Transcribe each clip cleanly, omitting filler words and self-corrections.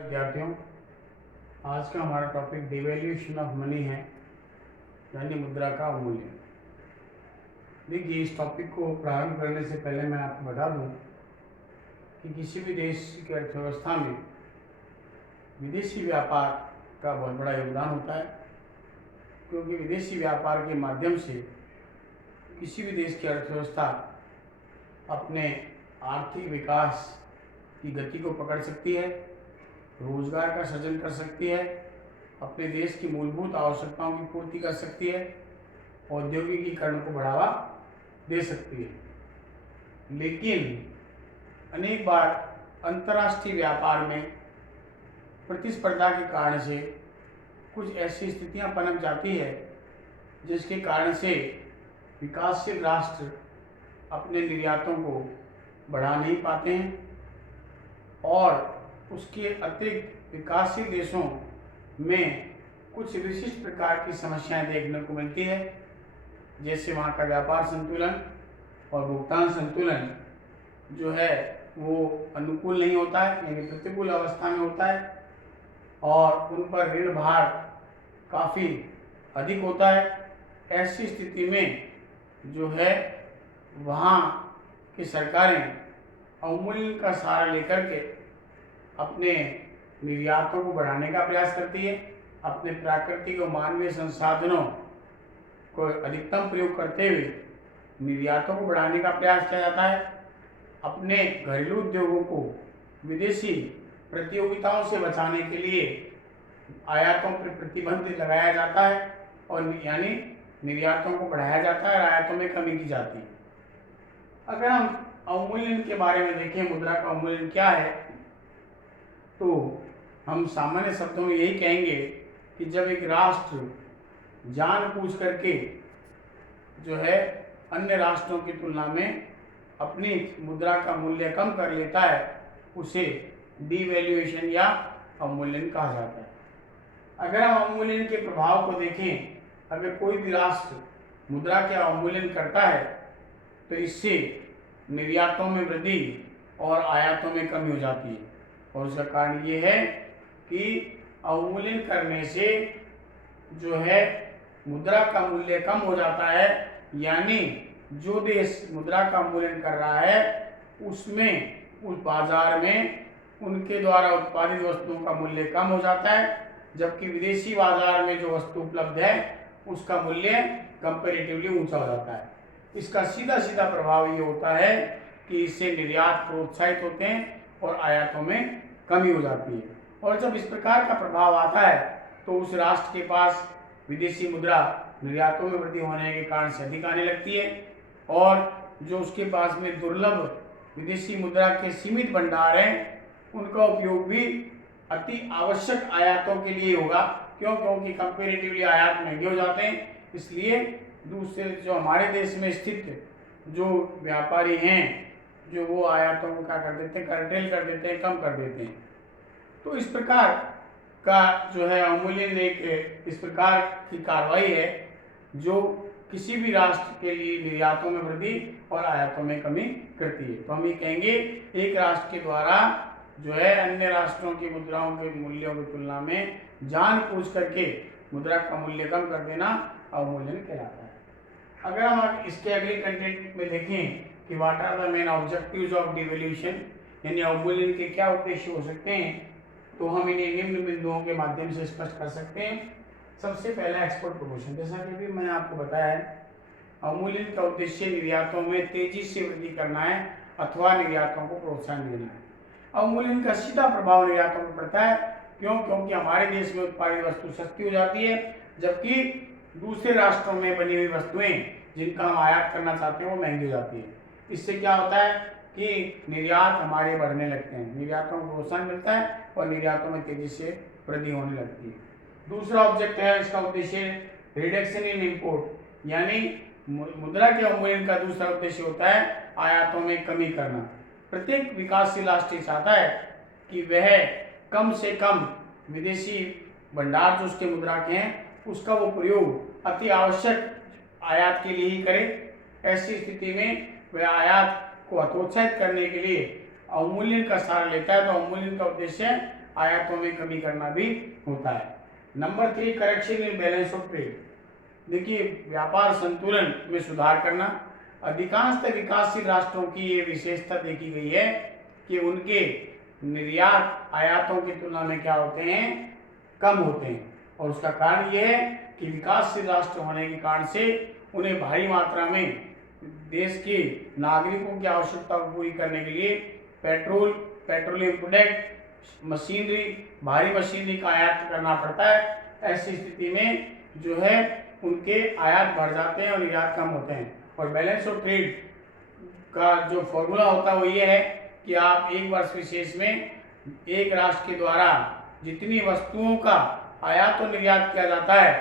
विद्यार्थियों, आज का हमारा टॉपिक डिवैल्यूएशन ऑफ मनी है, यानी मुद्रा का अवमूल्यन। देखिए, इस टॉपिक को प्रारंभ करने से पहले मैं आपको बता दूं कि किसी भी देश की अर्थव्यवस्था में विदेशी व्यापार का बहुत बड़ा योगदान होता है, क्योंकि विदेशी व्यापार के माध्यम से किसी भी देश की अर्थव्यवस्था अपने आर्थिक विकास की गति को पकड़ सकती है, रोजगार का सृजन कर सकती है, अपने देश की मूलभूत आवश्यकताओं की पूर्ति कर सकती है, औद्योगिकीकरण को बढ़ावा दे सकती है। लेकिन अनेक बार अंतर्राष्ट्रीय व्यापार में प्रतिस्पर्धा के कारण से कुछ ऐसी स्थितियां पनप जाती है जिसके कारण से विकासशील राष्ट्र अपने निर्यातों को बढ़ा नहीं पाते हैं और उसके अतिरिक्त विकासशील देशों में कुछ विशिष्ट प्रकार की समस्याएं देखने को मिलती है, जैसे वहाँ का व्यापार संतुलन और भुगतान संतुलन जो है वो अनुकूल नहीं होता है, यानी प्रतिकूल अवस्था में होता है, और उन पर ऋण भार काफ़ी अधिक होता है। ऐसी स्थिति में जो है वहाँ की सरकारें अवमूल्यन का सहारा लेकर के अपने निर्यातों को बढ़ाने का प्रयास करती है, अपने प्राकृतिक और मानवीय संसाधनों को अधिकतम प्रयोग करते हुए निर्यातों को बढ़ाने का प्रयास किया जाता है। अपने घरेलू उद्योगों को विदेशी प्रतियोगिताओं से बचाने के लिए आयातों पर प्रतिबंध लगाया जाता है और यानी निर्यातों को बढ़ाया जाता है और आयातों में कमी की जाती है। अगर हम अवमूल्यन के बारे में देखें, मुद्रा का अवमूल्यन क्या है, तो हम सामान्य शब्दों में यही कहेंगे कि जब एक राष्ट्र जानबूझ करके जो है अन्य राष्ट्रों की तुलना में अपनी मुद्रा का मूल्य कम कर लेता है, उसे डिवैल्यूएशन या अवमूल्यन कहा जाता है। अगर हम अवमूल्यन के प्रभाव को देखें, अगर कोई भी राष्ट्र मुद्रा के अवमूल्यन करता है तो इससे निर्यातों में वृद्धि और आयातों में कमी हो जाती है, और उसका कारण ये है कि अवमूल्यन करने से जो है मुद्रा का मूल्य कम हो जाता है, यानी जो देश मुद्रा का अवमूल्यन कर रहा है उसमें उस बाजार में उनके द्वारा उत्पादित वस्तुओं का मूल्य कम हो जाता है, जबकि विदेशी बाजार में जो वस्तु उपलब्ध है उसका मूल्य कंपैरेटिवली ऊंचा हो जाता है। इसका सीधा सीधा प्रभाव ये होता है कि इससे निर्यात प्रोत्साहित होते हैं और आयातों में कमी हो जाती है। और जब इस प्रकार का प्रभाव आता है तो उस राष्ट्र के पास विदेशी मुद्रा निर्यातों में वृद्धि होने के कारण से अधिक आने लगती है, और जो उसके पास में दुर्लभ विदेशी मुद्रा के सीमित भंडार हैं उनका उपयोग भी अति आवश्यक आयातों के लिए होगा। क्योंकि कंपेरेटिवली आयात महंगे हो जाते हैं, इसलिए दूसरे जो हमारे देश में स्थित जो व्यापारी हैं जो वो आयातों को क्या कर देते हैं, कर्टेल कर देते हैं, कम कर देते हैं। तो इस प्रकार का जो है अवमूल्यन एक इस प्रकार की कार्रवाई है जो किसी भी राष्ट्र के लिए निर्यातों में वृद्धि और आयातों में कमी करती है। तो हम ये कहेंगे एक राष्ट्र के द्वारा जो है अन्य राष्ट्रों की मुद्राओं के मूल्यों की तुलना में जानबूझ करके मुद्रा का मूल्य कम कर देना अवमूल्यन कहलाता है। अगर हम इसके अगले कंटेंट में देखें कि what are the main objectives of devaluation, यानी अवमूल्यन के क्या उद्देश्य हो सकते हैं, तो हम इन्हें निम्न बिंदुओं के माध्यम से स्पष्ट कर सकते हैं। सबसे पहला एक्सपोर्ट प्रमोशन, जैसा कि भी मैंने आपको बताया है, अवमूल्यन का उद्देश्य निर्यातों में तेजी से वृद्धि करना है अथवा निर्यातों को प्रोत्साहन देना है। अवमूल्यन का सीधा प्रभाव निर्यातों पर पड़ता है, क्योंकि हमारे देश में उत्पादित वस्तु सस्ती हो जाती है, जबकि दूसरे राष्ट्रों में बनी हुई वस्तुएं जिनका हम आयात करना चाहते हैं वो महंगी हो जाती है। इससे क्या होता है कि निर्यात हमारे बढ़ने लगते हैं, निर्यातों को प्रोत्साहन मिलता है और निर्यातों में तेजी से वृद्धि होने लगती है। दूसरा ऑब्जेक्ट है इसका उद्देश्य रिडक्शन इन इंपोर्ट, यानी मुद्रा के अवमूल्यन का दूसरा उद्देश्य होता है आयातों में कमी करना। प्रत्येक विकासशील राष्ट्र चाहता है कि वह कम से कम विदेशी भंडार जो उसके मुद्रा के हैं उसका वो प्रयोग अति आवश्यक आयात के लिए ही करे। ऐसी स्थिति में वह आयात को हतोत्साहित करने के लिए अवमूल्यन का सहारा लेता है। तो अवमूल्यन का उद्देश्य आयातों में कमी करना भी होता है। Number 3, correction in balance of trade. देखिए, व्यापार संतुलन में सुधार करना। अधिकांशतः विकासशील राष्ट्रों की ये विशेषता देखी गई है कि उनके निर्यात आयातों की तुलना में क्या होते हैं, कम होते हैं। और उसका कारण ये है कि विकासशील राष्ट्र होने के कारण से उन्हें भारी मात्रा में देश के नागरिकों की आवश्यकता को पूरी करने के लिए पेट्रोल, पेट्रोलियम प्रोडक्ट, मशीनरी, भारी मशीनरी का आयात करना पड़ता है। ऐसी स्थिति में जो है उनके आयात बढ़ जाते हैं और निर्यात कम होते हैं। और बैलेंस ऑफ ट्रेड का जो फॉर्मूला होता है वो ये है कि आप एक वर्ष विशेष में एक राष्ट्र के द्वारा जितनी वस्तुओं का आयात और निर्यात किया जाता है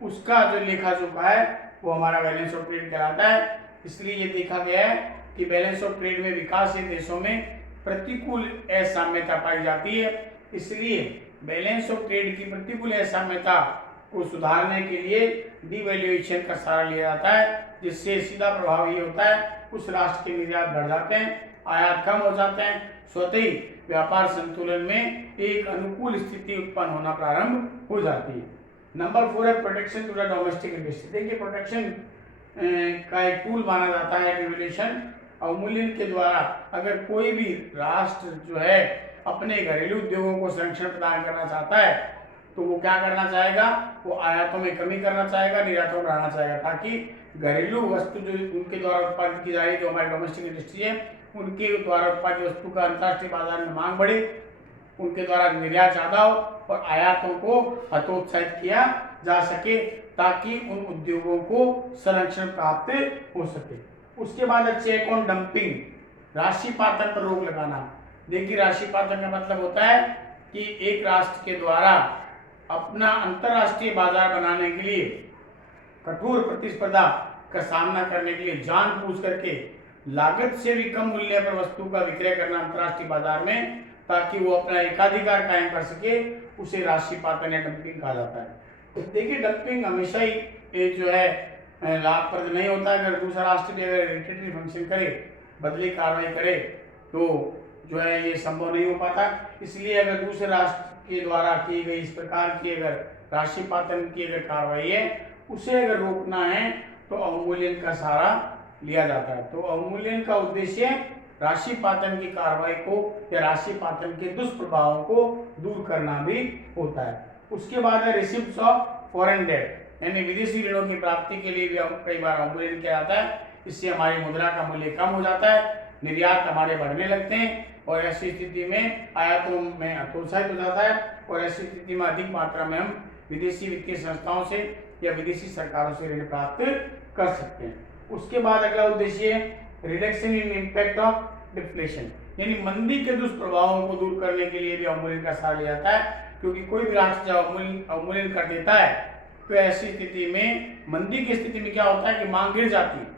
उसका जो लेखा जोखा है वो हमारा बैलेंस ऑफ ट्रेड कहलाता है। इसलिए ये देखा गया है कि बैलेंस ऑफ ट्रेड में विकासशील देशों में प्रतिकूल असाम्यता पाई जाती है। इसलिए बैलेंस ऑफ ट्रेड की प्रतिकूल असाम्यता को सुधारने के लिए डिवैल्यूएशन का सहारा लिया जाता है, जिससे सीधा प्रभाव ये होता है उस राष्ट्र के निर्यात बढ़ जाते हैं, आयात कम हो जाते हैं, स्वतः ही व्यापार संतुलन में एक अनुकूल स्थिति उत्पन्न होना प्रारंभ हो जाती है। नंबर 4 है protection to the domestic industry. देखिए, प्रोटेक्शन का एक टूल माना जाता है डिवैल्यूएशन। अवमूल्यन के द्वारा अगर कोई भी राष्ट्र जो है अपने घरेलू उद्योगों को संरक्षण प्रदान करना चाहता है तो वो क्या करना चाहेगा, वो आयातों में कमी करना चाहेगा, निर्यातों में बढ़ाना चाहेगा, ताकि घरेलू वस्तु जो उनके द्वारा उत्पादित की जा रही है, जो हमारी डोमेस्टिक इंडस्ट्री है, उनके द्वारा उत्पादित वस्तु का अंतर्राष्ट्रीय बाजार में मांग बढ़े, उनके द्वारा निर्यात ज़्यादा हो और आयातों को हतोत्साहित किया जा सके, ताकि उन उद्योगों को संरक्षण प्राप्त हो सके। उसके बाद चेक ऑन डंपिंग, राशिपातन पर रोक लगाना। देखिए, राशिपातन का मतलब होता है कि एक राष्ट्र के द्वारा अपना अंतर्राष्ट्रीय बाजार बनाने के लिए कठोर प्रतिस्पर्धा का सामना करने के लिए जानबूझ करके लागत से भी कम मूल्य पर वस्तु का विक्रय करना अंतर्राष्ट्रीय बाजार में, ताकि वो अपना एकाधिकार कायम कर सके, उसे राशिपातन या डंपिंग कहा जाता है। तो देखिए, डंपिंग हमेशा ही ये जो है लाभप्रद नहीं होता है। अगर दूसरा राष्ट्र भी अगर रिटेटरी फंक्शन करे, बदली कार्रवाई करे, तो जो है ये संभव नहीं हो पाता। इसलिए अगर दूसरे राष्ट्र के द्वारा की गई इस प्रकार की अगर राशिपातन की अगर कार्रवाई है, उसे अगर रोकना है तो अवमूल्यन का सहारा लिया जाता है। तो अवमूल्यन का उद्देश्य राशिपातन की कार्रवाई को या राशिपातन के दुष्प्रभावों को दूर करना भी होता है। उसके बाद है रिसिप्ट्स ऑफ फॉरेन डेट, यानी विदेशी ऋणों की प्राप्ति के लिए भी कई बार अवमूल्यन किया जाता है। इससे हमारी मुद्रा का मूल्य कम हो जाता है, निर्यात हमारे बढ़ने लगते हैं और ऐसी स्थिति में आयातों में हतोत्साहित हो जाता है और ऐसी स्थिति में अधिक मात्रा में हम विदेशी वित्तीय संस्थाओं से या विदेशी सरकारों से ऋण प्राप्त कर सकते हैं। उसके बाद अगला उद्देश्य है reduction in impact of deflation, यानी मंदी के दुष्प्रभावों को दूर करने के लिए भी अवमूल्यन का सहारा लिया जाता है। क्योंकि कोई भी राष्ट्र जब अवमूल्यन कर देता है तो ऐसी स्थिति में, मंदी की स्थिति में क्या होता है कि मांग गिर जाती है।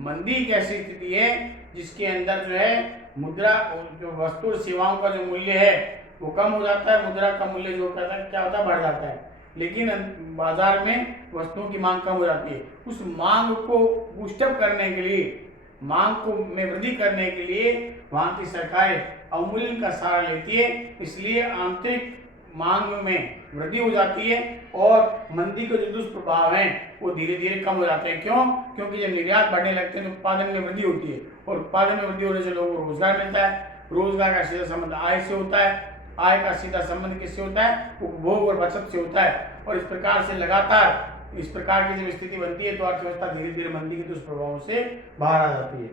मंदी एक ऐसी स्थिति है जिसके अंदर जो है मुद्रा, जो वस्तु और सेवाओं का जो मूल्य है वो कम हो जाता है, मुद्रा का मूल्य जो कहता है क्या होता है, बढ़ जाता है, लेकिन बाजार में वस्तुओं की मांग कम हो जाती है। उस मांग को बूस्टअप करने के लिए, मांग को में वृद्धि करने के लिए वहाँ की सरकारें अवमूल्यन का सहारा लेती है। इसलिए आंतरिक मांग में वृद्धि हो जाती है और मंदी के जो दुष्प्रभाव हैं वो धीरे धीरे कम हो जाते हैं। क्यों? क्योंकि जब निर्यात बढ़ने लगते हैं तो उत्पादन में वृद्धि होती है और उत्पादन में वृद्धि होने से लोगों को रोजगार मिलता है। रोजगार का सीधा संबंध आय से होता है, आय का सीधा संबंध किससे होता है, उपभोग और बचत से होता है। और इस प्रकार से लगातार इस प्रकार की जब स्थिति बनती है तो अर्थव्यवस्था धीरे धीरे मंदी के दुष्प्रभावों से बाहर आ जाती है।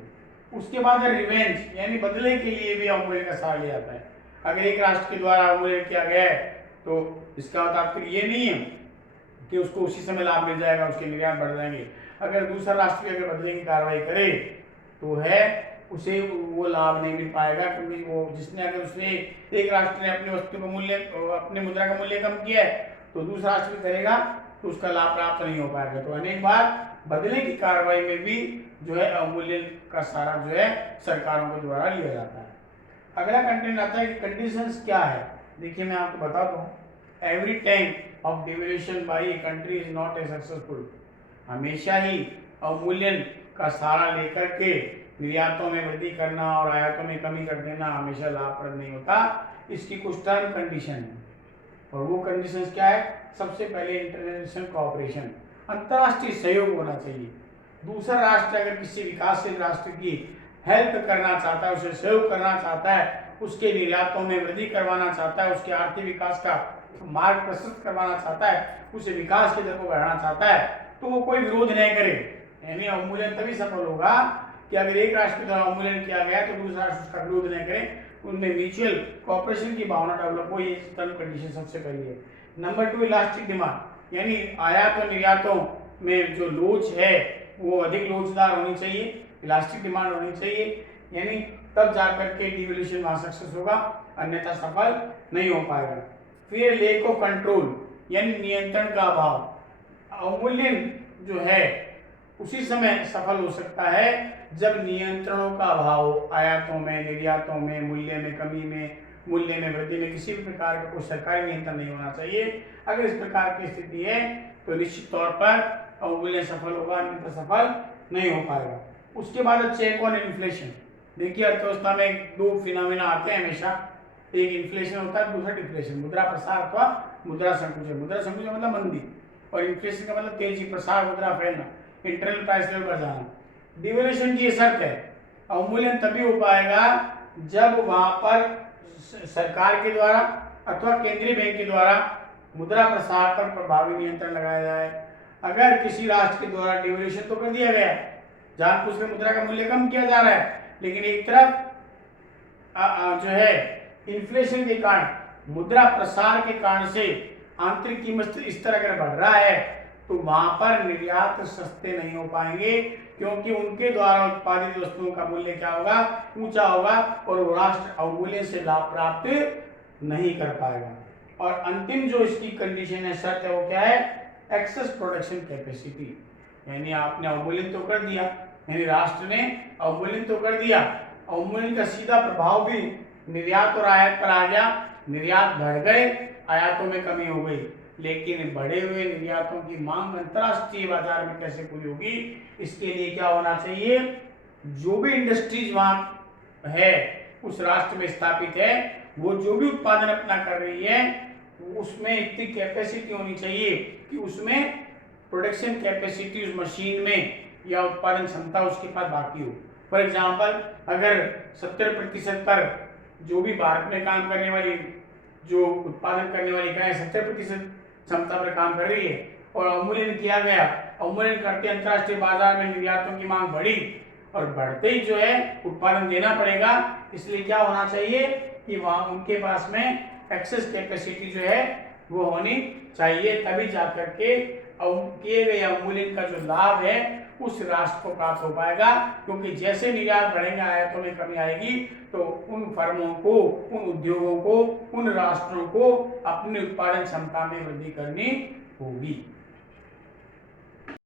उसके बाद है रिवेंज, यानी बदले के लिए भी अवमूल्यन का सहारा लिया जाता है। अगर एक राष्ट्र के द्वारा अवमूल्यन किया गया है तो इसका तात्पर्य ये नहीं है कि उसको उसी समय लाभ मिल जाएगा, उसके निर्यात बढ़ जाएंगे। अगर दूसरा राष्ट्र भी अगर बदले की कार्रवाई करे तो है उसे वो लाभ नहीं मिल पाएगा, क्योंकि वो जिसने अगर उसने एक राष्ट्र ने अपनी वस्तु का मूल्य, अपनी मुद्रा का मूल्य कम किया है तो दूसरा राष्ट्र भी करेगा तो उसका लाभ प्राप्त नहीं हो पाएगा। तो अनेक बार बदले की कार्रवाई में भी जो है अवमूल्यन का सहारा जो है सरकारों के द्वारा लिया जाता है। अगला कंटेंट आता है कि कंडीशंस क्या है। देखिए, मैं आपको बताता हूँ, every time of devaluation by a country is not a successful. हमेशा ही अवमूल्यन का सहारा लेकर के निर्यातों में वृद्धि करना और आयातों में कमी कर देना हमेशा लाभप्रद नहीं होता। इसकी कुछ टर्म कंडीशन है, और वो कंडीशंस क्या है? सबसे पहले इंटरनेशनल कोऑपरेशन, अंतर्राष्ट्रीय सहयोग होना चाहिए। दूसरा राष्ट्र अगर किसी विकासशील राष्ट्र की हेल्प करना चाहता है, उसे सहयोग करना चाहता है, उसके निर्यातों में वृद्धि करवाना चाहता है, उसके आर्थिक विकास का मार्ग प्रशस्त करवाना चाहता है, उसे विकास की दर को बढ़ाना चाहता है, तो वो कोई विरोध नहीं करे। यानी अवमूल्यन तभी सफल होगा कि अगर एक राष्ट्र के द्वारा अवमूल्यन किया गया तो दूसरा राष्ट्र उसका विरोध नहीं करे, उनमें म्यूचुअल कोऑपरेशन की भावना डेवलप हो। ये टर्म कंडीशन सबसे पहली है। नंबर 2, इलास्टिक डिमांड, यानी आयात और निर्यातों में जो लोच है वो अधिक लोचदार होनी चाहिए, इलास्टिक डिमांड होनी चाहिए, यानी तब जाकर के डिवैल्यूएशन वहां सक्सेस होगा, अन्यथा सफल नहीं हो पाएगा। फिर लेक ऑफ कंट्रोल, यानी नियंत्रण का अभाव। अवमूल्यन जो है उसी समय सफल हो सकता है जब नियंत्रणों का अभाव हो, आयातों में, निर्यातों में, मूल्य में कमी में, मूल्य में वृद्धि में किसी भी प्रकार का कोई सरकारी नियंत्रण नहीं होना चाहिए। अगर इस प्रकार की स्थिति है तो निश्चित तौर पर अवमूल्यन सफल होगा, अन्यथा सफल नहीं हो पाएगा। उसके बाद चेक ऑन इन्फ्लेशन। देखिए अर्थव्यवस्था में दो फिनोमेना आते हैं हमेशा, एक इन्फ्लेशन होता है, दूसरा डिफ्लेशन, मुद्रा प्रसार अथवा मुद्रा संकुचन। मुद्रा संकुचन मतलब मंदी, और इन्फ्लेशन का मतलब तेजी, प्रसार, मुद्रा फैलना, इंटरनल प्राइस लेवल पर जाना। डिवैल्यूएशन की ये शर्त है, अवमूल्यन तभी हो पाएगा जब वहां पर सरकार के द्वारा अथवा केंद्रीय बैंक के द्वारा मुद्रा प्रसार पर प्रभावी नियंत्रण लगाया जाए। अगर किसी राष्ट्र के द्वारा डिवैल्यूएशन तो कर दिया गया, जानबूझकर मुद्रा का मूल्य कम किया जा रहा है, लेकिन एक तरफ जो है इन्फ्लेशन के कारण, मुद्रा प्रसार के कारण से आंतरिक कीमत इस तरह अगर बढ़ रहा है तो वहां पर निर्यात सस्ते नहीं हो पाएंगे, क्योंकि उनके द्वारा उत्पादित वस्तुओं का मूल्य क्या होगा? ऊंचा होगा, और वो राष्ट्र अवमूल्यन से लाभ प्राप्त नहीं कर पाएगा। और अंतिम जो इसकी कंडीशन है, शर्त है, वो क्या है? एक्सेस प्रोडक्शन कैपेसिटी, यानी आपने अवमूल्यन तो कर दिया, यानी राष्ट्र ने अवमूल्यन तो कर दिया, अवमूल्यन का सीधा प्रभाव भी निर्यात और आयात पर आ गया, निर्यात बढ़ गए, आयातों में कमी हो गई, लेकिन बढ़े हुए निर्यातों की मांग अंतर्राष्ट्रीय बाजार में कैसे पूरी होगी? इसके लिए क्या होना चाहिए? जो भी इंडस्ट्रीज वहां है, उस राष्ट्र में स्थापित है, वो जो भी उत्पादन अपना कर रही है, उसमें इतनी कैपेसिटी होनी चाहिए कि उसमें प्रोडक्शन कैपेसिटी उस मशीन में या उत्पादन क्षमता उसके पास बाकी हो। फॉर एग्जाम्पल, अगर 70% पर जो भी भारत में काम करने वाली, जो उत्पादन करने वाली इकाई 70% क्षमता पर काम कर रही है और अवमूल्यन किया गया, अवमूल्यन करते अंतर्राष्ट्रीय बाजार में निर्यातों की मांग बढ़ी, और बढ़ते ही जो है उत्पादन देना पड़ेगा, इसलिए क्या होना चाहिए कि वहां उनके पास में एक्सेस कैपेसिटी जो है वो होनी चाहिए, तभी जाकर के किए गए अवमूल्यन का जो लाभ है उस राष्ट्र को प्राप्त हो पाएगा। क्योंकि जैसे निर्यात बढ़ेंगे, आयातों में कमी आएगी, तो उन फर्मों को, उन उद्योगों को, उन राष्ट्रों को अपनी उत्पादन क्षमता में वृद्धि करनी होगी।